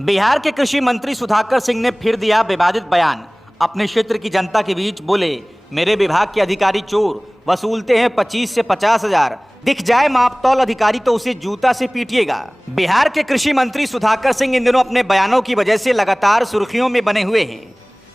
बिहार के कृषि मंत्री सुधाकर सिंह ने फिर दिया विवादित बयान। अपने क्षेत्र की जनता के बीच बोले, मेरे विभाग के अधिकारी चोर, वसूलते हैं 25 से 50 हजार। दिख जाए मापतौल अधिकारी तो उसे जूता से पीटिएगा। बिहार के कृषि मंत्री सुधाकर सिंह इन दिनों अपने बयानों की वजह से लगातार सुर्खियों में बने हुए हैं।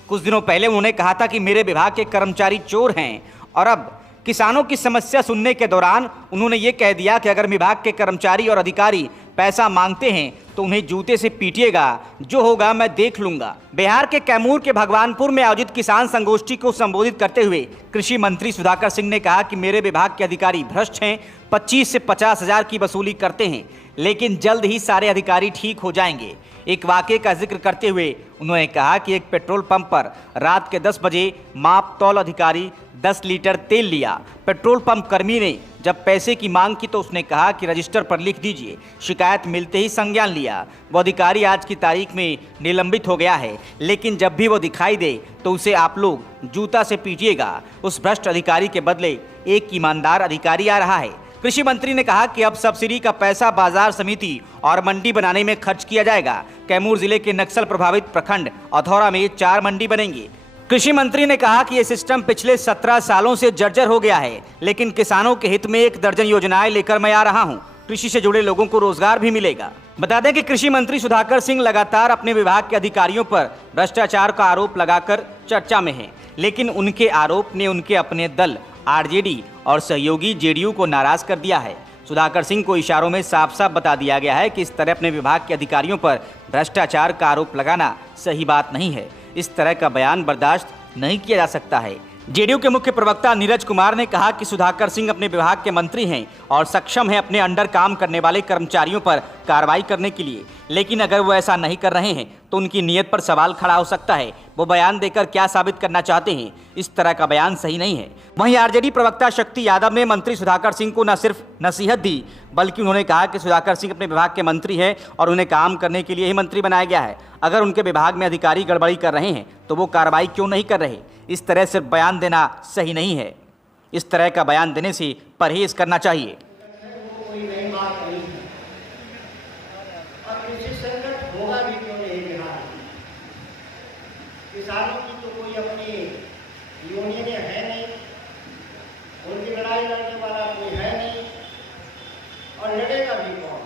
कुछ दिनों पहले उन्होंने कहा था कि मेरे विभाग के कर्मचारी चोर हैं, और अब किसानों की समस्या सुनने के दौरान उन्होंने ये कह दिया कि अगर विभाग के कर्मचारी और अधिकारी पैसा मांगते हैं तो उन्हें जूते से पीटिएगा, जो होगा मैं देख लूंगा। बिहार के कैमूर के भगवानपुर में आयोजित किसान संगोष्ठी को संबोधित करते हुए कृषि मंत्री सुधाकर सिंह ने कहा कि मेरे विभाग के अधिकारी भ्रष्ट हैं, 25 से 50 हजार की वसूली करते हैं, लेकिन जल्द ही सारे अधिकारी ठीक हो जाएंगे। एक वाकये का जिक्र करते हुए उन्होंने कहा कि एक पेट्रोल पंप पर रात के 10 बजे मापतौल अधिकारी 10 लीटर तेल लिया। पेट्रोल पंप कर्मी ने जब पैसे की मांग की तो उसने कहा कि रजिस्टर पर लिख दीजिए। शिकायत मिलते ही संज्ञान लिया। वो अधिकारी आज की तारीख में निलंबित हो गया है, लेकिन जब भी वो दिखाई दे तो उसे आप लोग जूता से पीटिएगा। उस भ्रष्ट अधिकारी के बदले एक ईमानदार अधिकारी आ रहा है। कृषि मंत्री ने कहा कि अब सब्सिडी का पैसा बाजार समिति और मंडी बनाने में खर्च किया जाएगा। कैमूर जिले के नक्सल प्रभावित प्रखंड अधौरा में 4 मंडी बनेंगी। कृषि मंत्री ने कहा कि यह सिस्टम पिछले 17 सालों से जर्जर हो गया है, लेकिन किसानों के हित में 1 दर्जन योजनाएं लेकर मैं आ रहा हूं। कृषि से जुड़े लोगों को रोजगार भी मिलेगा। बता दें कि कृषि मंत्री सुधाकर सिंह लगातार अपने विभाग के अधिकारियों पर भ्रष्टाचार का आरोप लगाकर चर्चा में हैं, लेकिन उनके आरोप ने उनके अपने दल आरजेडी और सहयोगी जेडीयू को नाराज कर दिया है। सुधाकर सिंह को इशारों में साफ साफ बता दिया गया है कि इस तरह अपने विभाग के अधिकारियों पर भ्रष्टाचार का आरोप लगाना सही बात नहीं है। इस तरह का बयान बर्दाश्त नहीं किया जा सकता है। जेडीयू के मुख्य प्रवक्ता नीरज कुमार ने कहा कि सुधाकर सिंह अपने विभाग के मंत्री हैं और सक्षम हैं अपने अंडर काम करने वाले कर्मचारियों पर कार्रवाई करने के लिए, लेकिन अगर वो ऐसा नहीं कर रहे हैं तो उनकी नीयत पर सवाल खड़ा हो सकता है। वो बयान देकर क्या साबित करना चाहते हैं, इस तरह का बयान सही नहीं है। वहीं आरजेडी प्रवक्ता शक्ति यादव ने मंत्री सुधाकर सिंह को न सिर्फ नसीहत दी, बल्कि उन्होंने कहा कि सुधाकर सिंह अपने विभाग के मंत्री हैं और उन्हें काम करने के लिए ही मंत्री बनाया गया है। अगर उनके विभाग में अधिकारी गड़बड़ी कर रहे हैं तो वो कार्रवाई क्यों नहीं कर रहे। इस तरह सिर्फ बयान देना सही नहीं है। इस तरह का बयान देने से परहेज करना चाहिए। किसानों की तो कोई अपनी यूनियन है नहीं, उनकी लड़ाई लड़ने वाला कोई है नहीं, और लड़ेगा भी कौन।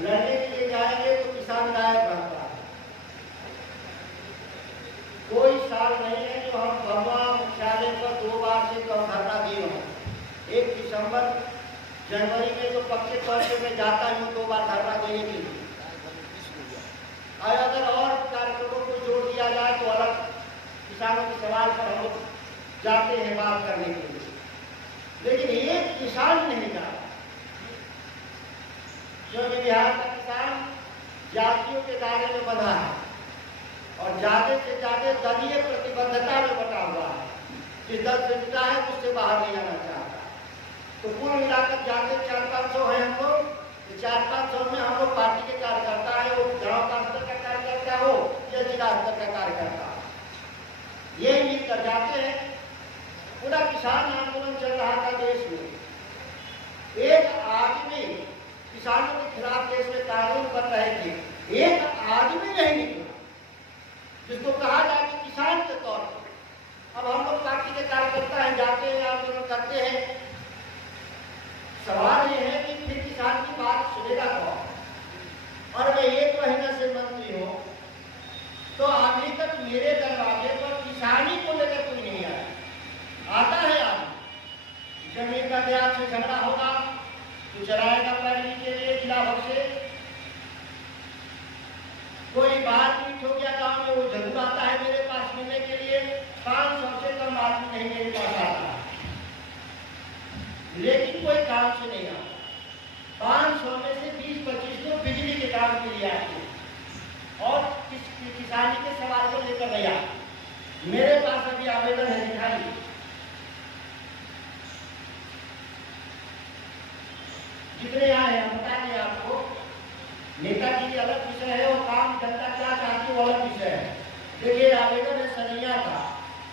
लड़ने के लिए जाएंगे तो किसान गायब रहता है। कोई साल नहीं है जो हम भगवा मुख्यालय पर 2 बार से कम धरना दिए हों। 1 दिसंबर जनवरी में तो पक्के तौर पर मैं जाता हूँ 2 बार धरना देने के लिए। अगर और कार्यक्रमों को जोड़ दिया जाए तो अलग किसानों के सवाल पर हम लोग जाते हैं बात करने के लिए, लेकिन एक किसान नहीं जा रहा, क्योंकि बिहार का किसान जातियों के दायरे में बंधा है और ज्यादा से ज्यादा दलीय प्रतिबद्धता में बटा हुआ है। जिस दल से जुटा है उससे बाहर नहीं आना चाहता। तो कुल मिलाकर जाते 400-500 हैं हम लोग। 400-500 में हम लोग पार्टी के कार्यकर्ता है, वो गांव का स्तर का कार्यकर्ता हो या जिला स्तर का कार्यकर्ता हो, ये मिलकर जाते हैं। पूरा किसान आंदोलन चल रहा था देश में। एक आदमी किसानों के खिलाफ देश में कानून बन रहे थे, एक आदमी नहीं निकला जिसको कहा जाए कि किसान के तौर पर। अब हम लोग पार्टी के कार्यकर्ता हैं, जाते हैं, आंदोलन करते हैं। सवाल ये है कि फिर किसान की बात सुनेगा कौन। और मैं 1 महीना से मंत्री हूं तो अभी तक मेरे दरवाजे पर किसानी को लेकर कोई नहीं आया। आता है आदमी, जमीन का ब्याज से झगड़ा होगा तो चलाएगा पैरवी के लिए जिला भर से। कोई बात पीट हो गया गाँव में, वो जरूर आता है मेरे पास मिलने के लिए। 500 से कम आदमी नहीं मेरे पास आता, लेकिन कोई काम से नहीं आता। 500 में से 20-25 तो बिजली के काम के लिए आते हैं और किसानी के सवाल को लेकर गया। मेरे पास अभी आवेदन है, दिखाई जितने आए हैं बता दें आपको। नेताजी की अलग विषय है और काम जनता क्या चाहती है वो अलग विषय है। देखिए आवेदन है सरैया का,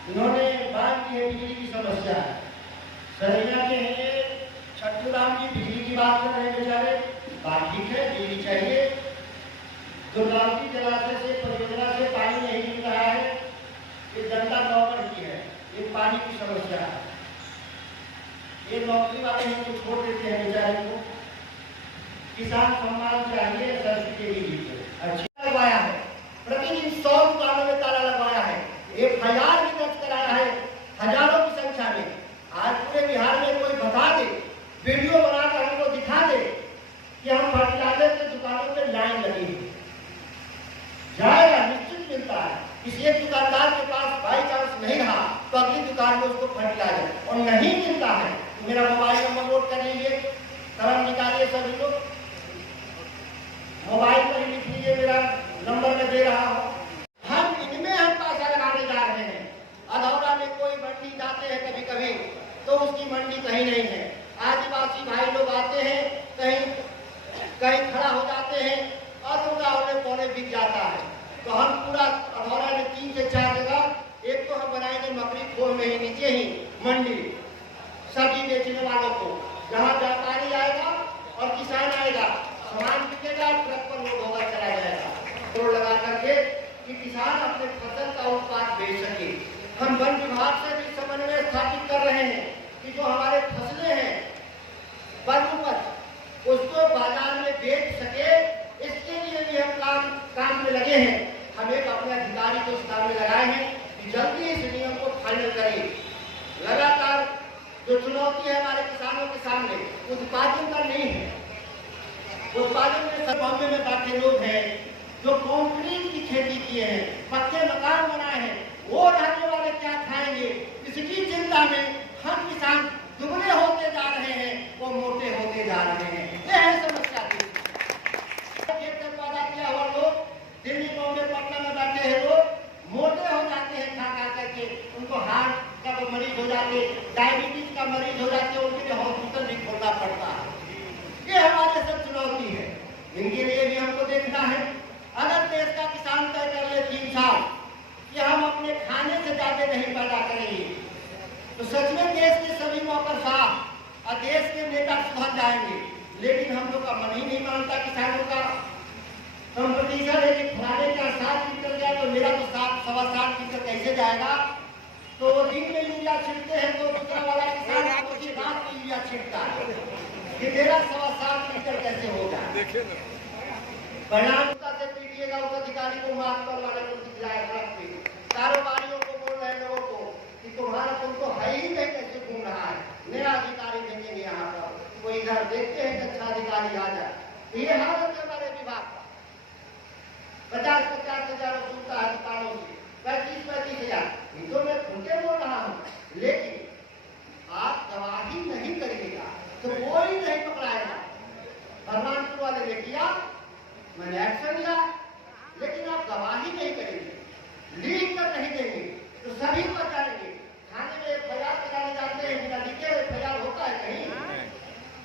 उन्होंने बात की है बिजली की समस्या है। सरैया के हैं छट्टू राम जी बिजली की बात कर रहे हैं बेचारे। बात ठीक है, बिजली चाहिए, ये पानी की समस्या है। ये नौकरी वाले हैं जो छोड़ देते हैं बेचारे को। किसान सम्मान चाहिए सब्सिडी भी अच्छा लगवाया है, प्रतिदिन 100 दुकानों में ताला लगवाया है, FIR भी दर्ज कराया है हजारों की संख्या में। आज पूरे बिहार में कोई बता दे, वीडियो बनाकर हमको दिखा दे कि हम फर्टिलाइजर की दुकानों पे लाइन लगी है, जाएगा निश्चित मिलता है। किसी एक दुकानदार के पास बाई चांस नहीं रहा तो अगली दुकान में उसको फर्टिलाइजर, और नहीं मिलता है तो मेरा मोबाइल नंबर नोट कर लीजिए, कलम निकालिए सभी लोग, मोबाइल पर ही लिख लीजिए, मेरा नंबर मैं दे रहा हूँ। हम इनमें हम पैसा लगाने जा रहे हैं। अधौरा में कोई मंडी जाते हैं कभी कभी तो उसकी मंडी कहीं नहीं है। आदिवासी भाई लोग आते हैं, कहीं खड़ा हो जाते हैं और उनका औले पौले बिक जाता है। तो हम पूरा अधौरा में 3 से 4 जगह, एक तो हम बनाएंगे मकरी खोल में ही नीचे ही मंडी, सब्जी बेचने वालों को, जहाँ व्यापारी आएगा और किसान आएगा, सामान बिकेगा, ट्रक पर लोड होगा, चला जाएगा तोड़ लगा करके, कि किसान अपने फसल का उत्पाद बेच सके। हम वन विभाग से भी समन्वय स्थापित कर रहे हैं कि जो हमारे फसलें हैं वन उपज उसको बाजार में बेच सके, इसके लिए भी हम काम में लगे हैं। हम एक अपने अधिकारी को इस काम में लगाए हैं कि जल्दी इस नियम को फाइनल करें। लगातार जो चुनौती है हमारे किसानों के सामने उत्पादन का नहीं है। उत्पादन में सब बॉम्बे में बैठे लोग हैं जो कंक्रीट की खेती किए हैं, पक्के मकान बनाए हैं, वो रहने वाले क्या खाएंगे, इसकी चिंता में हम किसान दुबले होते जा रहे हैं, वो मोटे होते जा रहे हैं। यह है समस्या थी। पैदा किया हुआ लोग दिल्ली, बॉम्बे, पटना में बैठे हैं लोग, मोटे हो जाते हैं खा खा करके, उनको हार्ट का तो मरीज हो जाते, डायबिटीज का मरीज हो जाते, उनके लिए हॉस्पिटल भी खोलना पड़ता है। ये हमारे सब चुनौती है, इनके लिए भी हमको देखना है। अगर देश का किसान तय कर ले 3 साल कि हम अपने खाने से ज्यादा नहीं पैदा करेंगे, तो सच में देश के सभी नौकरशाह और देश के नेता सुधर जाएंगे। लेकिन हम लोग का मन ही नहीं मानता। किसानों का कंपटीशन है कि फलाने का 7 लीटर गया तो मेरा तो 7-7.25 लीटर कैसे जाएगा। तो दिन में यूरिया छिड़कते हैं तो दूसरा वाला किसान रात में यूरिया छिड़कता है कि मेरा 7.25 लीटर कैसे होगा। परिणाम से पीटिएगा उस अधिकारी को, मार्केट वाले को दिखलाया सड़क पे, कारोबारियों को बोल रहे लोगों को कि तुमको है ही नहीं, कैसे घूम रहा है। नया अधिकारी देखेंगे यहाँ पर, कोई इधर देखते हैं कि अच्छा अधिकारी आ जाए। ये हालत है हमारे विभाग का। 50-50 हजार वसूलता है दुकानों से, 35-35 हजार। तो मैं खुलके बोल रहा हूँ, लेकिन आप गवाही नहीं करिएगा तो कोई नहीं पकड़ाएगा। बलरामपुर वाले ने किया, मैंने एक्शन लिया, लेकिन आप गवाही नहीं करेंगे, लीक कर नहीं देंगे तो सभी पर जाएंगे। थाने में FIR कराने जाते हैं, बिना लिखे FIR होता है कहीं?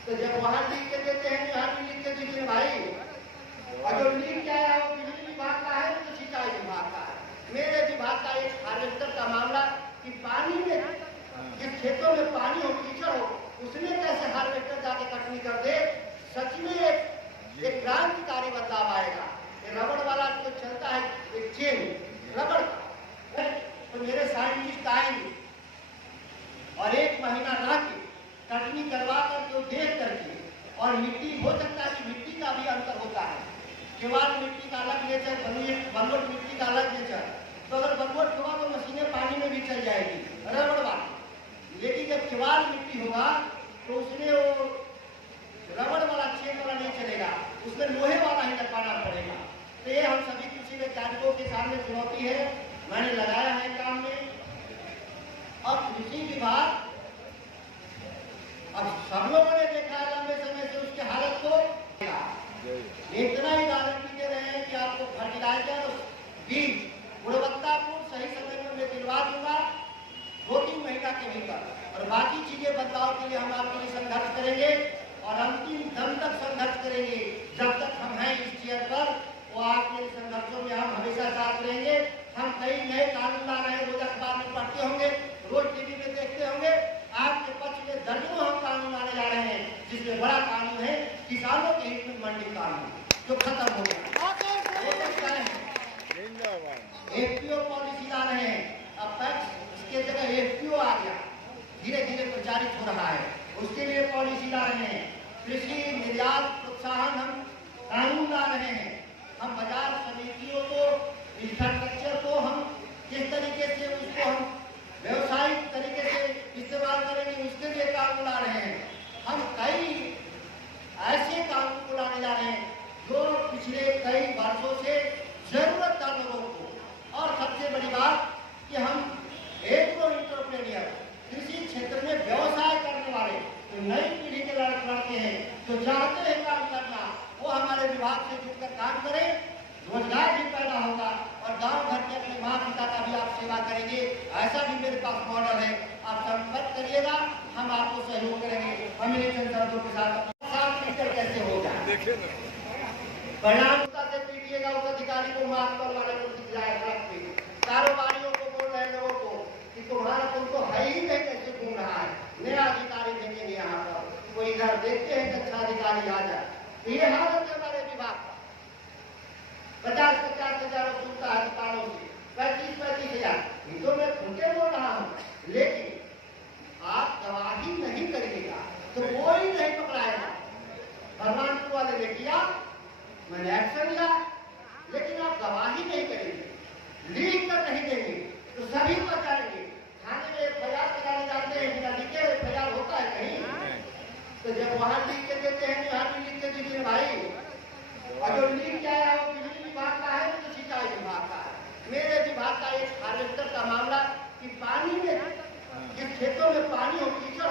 तो जब वहां लिख के देते हैं, यहाँ भी लिख के दीजिए भाई। और जो लिख क्या है वो बिजली विभाग का है तो सिंचाई विभाग का है। मेरे विभाग का एक हार्वेस्टर का मामला कि पानी में, जिस खेतों में पानी हो, कीचड़ हो, उसमें कैसे हार्वेस्टर जाके कटनी कर दे। सच में एक क्रांतिकारी बदलाव आएगा। ये रबड़ वाला जो चलता है, एक चेन रबड़ का, तो मेरे साइंटिस्ट आएंगे और 1 महीना रह के कटनी करवा करके देख करके, और मिट्टी हो सकता है कि मिट्टी का भी अंतर होता है। केवाल मिट्टी का अलग नेचर, बलुअट मिट्टी का अलग नेचर। तो अगर बलुअट होगा तो मशीनें पानी में भी चल जाएगी रबड़ वाली, लेकिन जब केवाल मिट्टी होगा तो उसमें वो रबड़ वाला चेन वाला नहीं चलेगा, उसमें लोहे वाला ही लगाना पड़ेगा। तो ये हम सभी कृषि वैज्ञानिकों के सामने चुनौती है। मैंने लगाया है काम में। अब कृषि विभाग, अब सब लोगों ने देखा है लंबे समय से उसकी हालत को, इतना ही गारंटी दे रहे हैं कि आपको फर्टिलाइजर बीज गुणवत्तापूर्ण सही समय में मैं दिलवा दूंगा 2-3 महीना के भीतर, और बाकी चीजें बदलाव के लिए हम आपके लिए संघर्ष करेंगे और अंतिम दम तक संघर्ष करेंगे। जब तक हम हैं इस चेयर पर, वो आपके संघर्षों में हम हमेशा साथ रहेंगे। हम कई नए कानून ला रहे हैं, रोज अखबार में पढ़ते होंगे, रोज टीवी में देखते होंगे। आपके पक्ष में दर्जनों हम कानून लाने जा रहे हैं, जिसमें बड़ा कानून है किसानों के हित में मंडी कानून, जो खत्म हो गया। कई वर्षों से जरूरतमंद लोगों को, और सबसे बड़ी बात कि हम एग्रो एंटरप्रेन्योर, कृषि क्षेत्र में व्यवसाय करने वाले जो नई पीढ़ी के लड़के हैं, जो चाहते हैं काम करना, वो हमारे विभाग से जुड़कर काम करें, रोजगार भी पैदा होगा और गांव घर के अपने माँ पिता का भी आप सेवा करेंगे। ऐसा भी मेरे पास मॉडल है, आप संपर्क करिएगा, हम आपको सहयोग करेंगे। हम इन चंद शब्दों के साथ कैसे होगा परिणामता से पीटिएगा उस अधिकारी को, माफ कर वाले को दिख जाए सड़क पे, कारोबारियों को बोल रहे लोगों को कि तुम्हारा तुमको है ही नहीं, कैसे घूम रहा है, नया अधिकारी देंगे यहाँ पर, वो इधर देखते हैं कि अच्छा अधिकारी आ जाए। ये हालत है हमारे विभाग का, 50-50 हजार वसूलता है अधिकारों से, 35-35 हजार, तो मैं खुदे बोल रहा हूँ, लेकिन आप गवाही नहीं करिएगा तो कोई नहीं पकड़ाएगा। बलरामपुर वाले ने किया, मैंने एक्शन लिया, लेकिन आप गवाही नहीं करेंगे, लिख कर नहीं देंगे तो सभी बचाएंगे। थाने में FIR कराने जाते हैं, बिना लिखे FIR होता है कहीं? तो जब वहां लिख के देते हैं, यहाँ भी लिख के दीजिए भाई, और जो लिख के आया वो बिजली विभाग का है तो सिंचाई विभाग का है। मेरे विभाग का एक हार्वेस्टर का मामला कि पानी में जिस खेतों में पानी हो, कीचड़